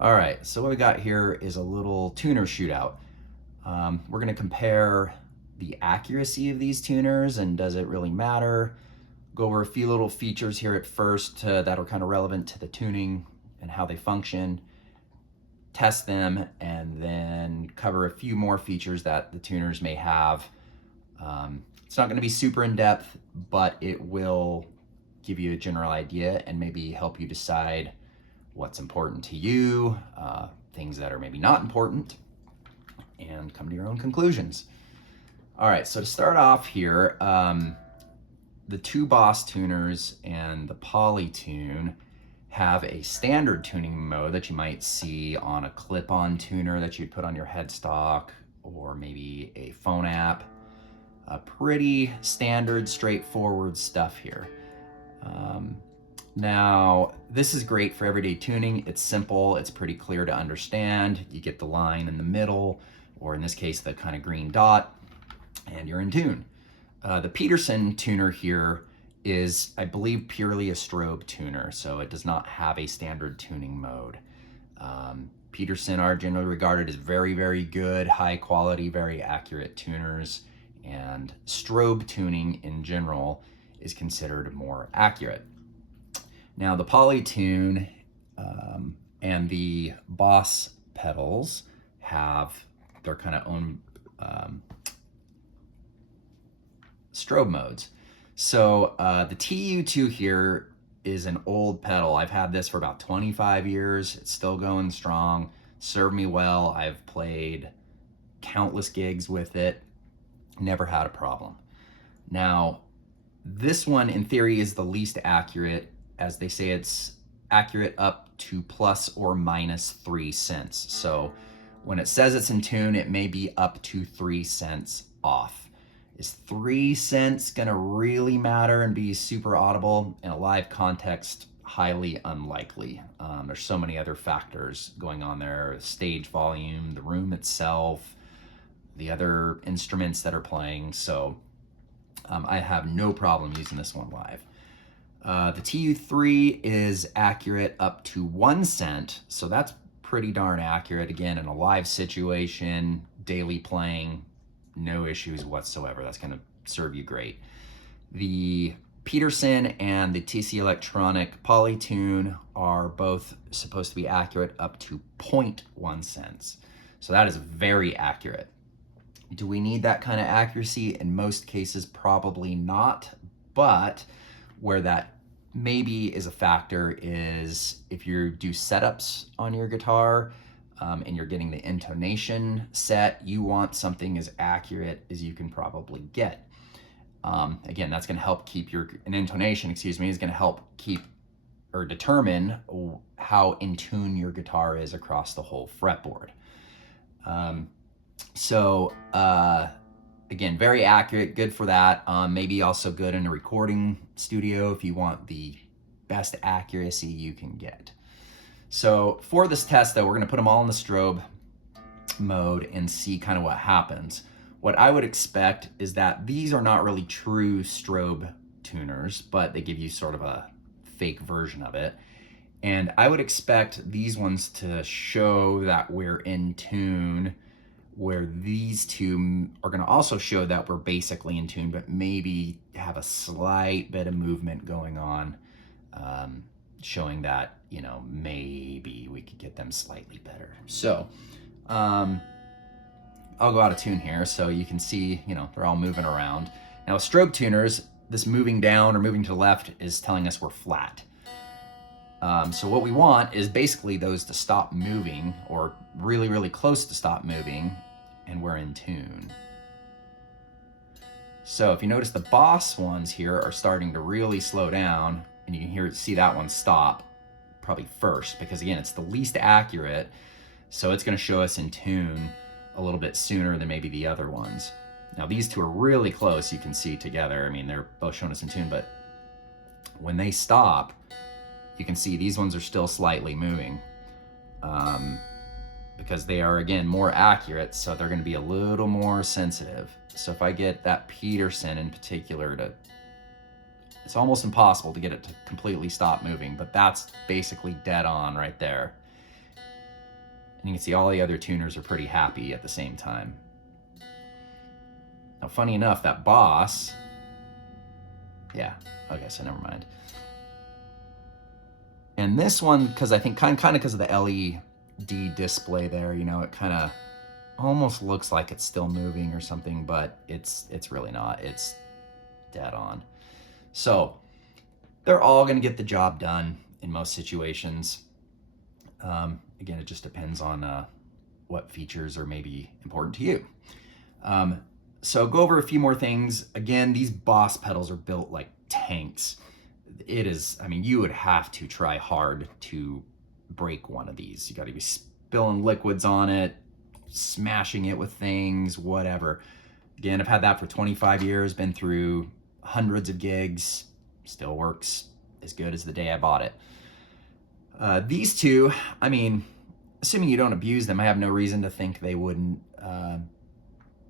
All right, so what we got here is a little tuner shootout. We're gonna compare the accuracy of these tuners and does it really matter. Go over a few little features here at first that are kind of relevant to the tuning and how they function, test them, and then cover a few more features that the tuners may have. It's not gonna be super in-depth, but it will give you a general idea and maybe help you decide what's important to you, things that are maybe not important, and come to your own conclusions. All right, so to start off here, the two Boss tuners and the Polytune have a standard tuning mode that you might see on a clip-on tuner that you'd put on your headstock or maybe a phone app. Pretty standard, straightforward stuff here. Now, this is great for everyday tuning. It's simple, it's pretty clear to understand. You get the line in the middle, or in this case, the kind of green dot, and you're in tune. The Peterson tuner here is, I believe, purely a strobe tuner, so it does not have a standard tuning mode. Peterson are generally regarded as very, very good, high quality, very accurate tuners, and strobe tuning in general is considered more accurate. Now the Polytune and the Boss pedals have their kind of own strobe modes. So the TU2 here is an old pedal. I've had this for about 25 years. It's still going strong, served me well. I've played countless gigs with it, never had a problem. Now, this one in theory is the least accurate, as they say it's accurate up to plus or minus 3 cents. So when it says it's in tune, it may be up to 3 cents off. Is 3 cents gonna really matter and be super audible? In a live context, highly unlikely. There's so many other factors going on there: stage volume, the room itself, the other instruments that are playing. So I have no problem using this one live. The TU3 is accurate up to 1 cent, so that's pretty darn accurate. Again, in a live situation, daily playing, no issues whatsoever. That's gonna serve you great. The Peterson and the TC Electronic Polytune are both supposed to be accurate up to 0.1 cents. So that is very accurate. Do we need that kind of accuracy? In most cases, probably not, but where that maybe is a factor is if you do setups on your guitar and you're getting the intonation set, you want something as accurate as you can probably get. Again, that's gonna help keep an intonation, excuse me, is gonna help keep or determine how in tune your guitar is across the whole fretboard. Again, very accurate, good for that. Maybe also good in a recording studio if you want the best accuracy you can get. So for this test though, we're gonna put them all in the strobe mode and see kind of what happens. What I would expect is that these are not really true strobe tuners, but they give you sort of a fake version of it. And I would expect these ones to show that we're in tune, where these two are gonna also show that we're basically in tune, but maybe have a slight bit of movement going on, showing that, you know, maybe we could get them slightly better. So I'll go out of tune here so you can see, you know, they're all moving around. Now with strobe tuners, this moving down or moving to the left is telling us we're flat. So what we want is basically those to stop moving or really, really close to stop moving, and we're in tune. So if you notice, the Boss ones here are starting to really slow down, and you can see that one stop probably first, because again, it's the least accurate, so it's gonna show us in tune a little bit sooner than maybe the other ones. Now these two are really close, you can see together. I mean, they're both showing us in tune, but when they stop, you can see these ones are still slightly moving because they are, again, more accurate, so they're gonna be a little more sensitive. So if I get that Peterson in particular to, it's almost impossible to get it to completely stop moving, but that's basically dead on right there. And you can see all the other tuners are pretty happy at the same time. Now, funny enough, that Boss, yeah, okay, so never mind. And this one, because I think kind of because of the LED display there, you know, it kind of almost looks like it's still moving or something, but it's really not. It's dead on. So they're all going to get the job done in most situations. Again, it just depends on what features are maybe important to you. So go over a few more things. Again, these Boss pedals are built like tanks. It is, I mean, you would have to try hard to break one of these. You got to be spilling liquids on it, smashing it with things, whatever. Again, I've had that for 25 years, been through hundreds of gigs, still works as good as the day I bought it. These two, I mean, assuming you don't abuse them, I have no reason to think they wouldn't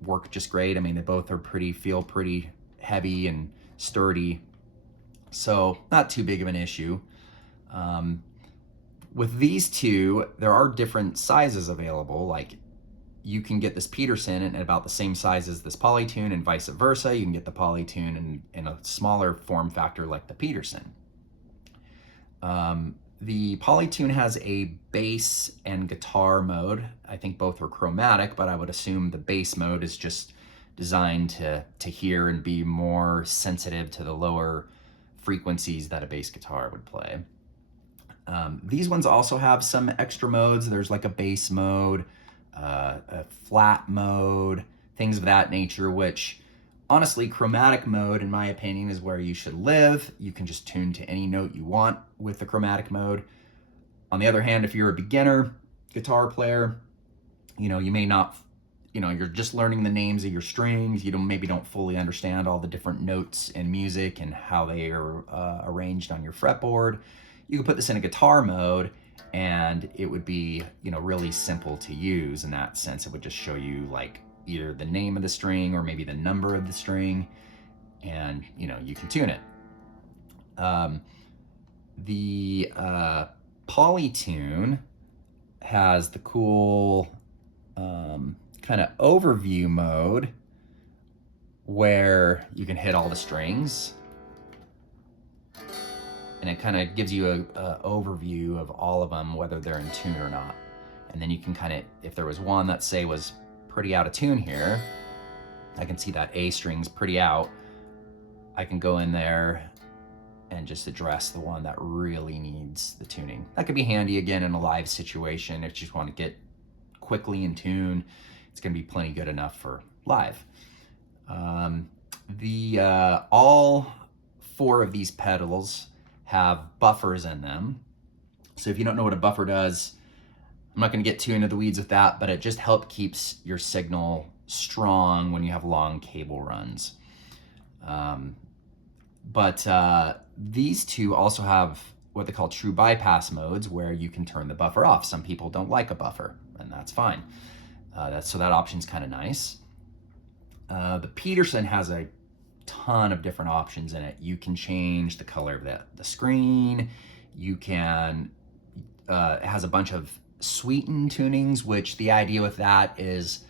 work just great. I mean, they both are feel pretty heavy and sturdy, so not too big of an issue. With these two, there are different sizes available. Like, you can get this Peterson in about the same size as this Polytune, and vice versa. You can get the Polytune in a smaller form factor like the Peterson. The Polytune has a bass and guitar mode. I think both are chromatic, but I would assume the bass mode is just designed to hear and be more sensitive to the lower frequencies that a bass guitar would play. These ones also have some extra modes. There's like a bass mode, a flat mode, things of that nature, which honestly, chromatic mode, in my opinion, is where you should live. You can just tune to any note you want with the chromatic mode. On the other hand, if you're a beginner guitar player, you know, you may not, you know, you're just learning the names of your strings. You maybe don't fully understand all the different notes in music and how they are arranged on your fretboard. You could put this in a guitar mode and it would be, you know, really simple to use in that sense. It would just show you like either the name of the string or maybe the number of the string, and you know, you can tune it. The Polytune has the cool kind of overview mode where you can hit all the strings, and it kind of gives you an overview of all of them, whether they're in tune or not. And then you can kind of, if there was one that say was pretty out of tune here, I can see that A string's pretty out. I can go in there and just address the one that really needs the tuning. That could be handy again in a live situation. If you just want to get quickly in tune, it's going to be plenty good enough for live. All four of these pedals have buffers in them. So if you don't know what a buffer does, I'm not going to get too into the weeds with that, but it just keeps your signal strong when you have long cable runs. These two also have what they call true bypass modes, where you can turn the buffer off. Some people don't like a buffer, and that's fine. So that option's kind of nice. The Peterson has a ton of different options in it. You can change the color of the screen. You can, it has a bunch of sweetened tunings, which the idea with that is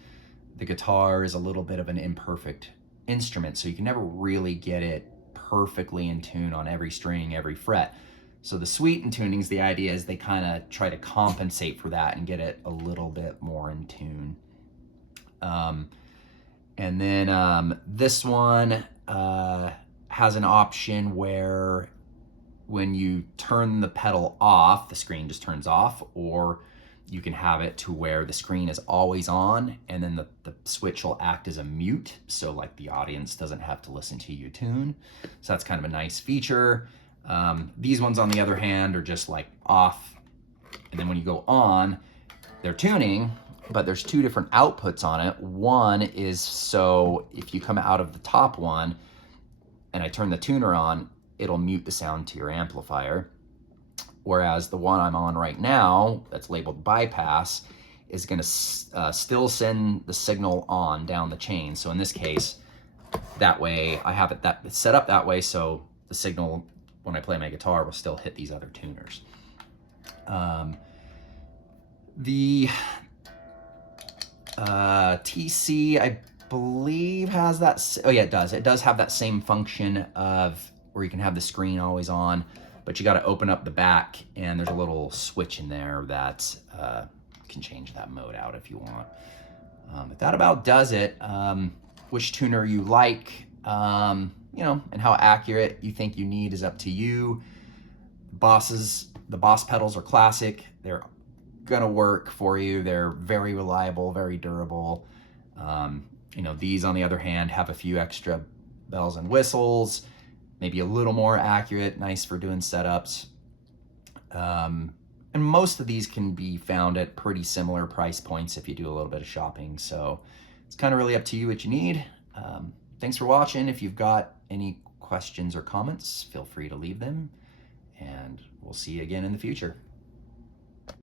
the guitar is a little bit of an imperfect instrument, so you can never really get it perfectly in tune on every string, every fret. So the sweetened tunings, the idea is they kind of try to compensate for that and get it a little bit more in tune. And then this one has an option where when you turn the pedal off, the screen just turns off, or you can have it to where the screen is always on, and then the switch will act as a mute, so like the audience doesn't have to listen to you tune. So that's kind of a nice feature. These ones, on the other hand, are just like off, and then when you go on, they're tuning, but there's two different outputs on it. One is, so if you come out of the top one and I turn the tuner on, it'll mute the sound to your amplifier. Whereas the one I'm on right now, that's labeled bypass, is gonna still send the signal on down the chain. So in this case, that way, I have it set up that way, so the signal, when I play my guitar, will still hit these other tuners. The TC, I believe has that. Oh yeah, it does. It does have that same function of where you can have the screen always on, but you got to open up the back, and there's a little switch in there that can change that mode out if you want. But that about does it. Which tuner you like, you know, and how accurate you think you need is up to you. The Boss pedals are classic. They're gonna work for you. They're very reliable, very durable. You know, these on the other hand have a few extra bells and whistles, maybe a little more accurate, nice for doing setups. And most of these can be found at pretty similar price points if you do a little bit of shopping. So it's kind of really up to you what you need. Thanks for watching. If you've got any questions or comments, feel free to leave them, and we'll see you again in the future.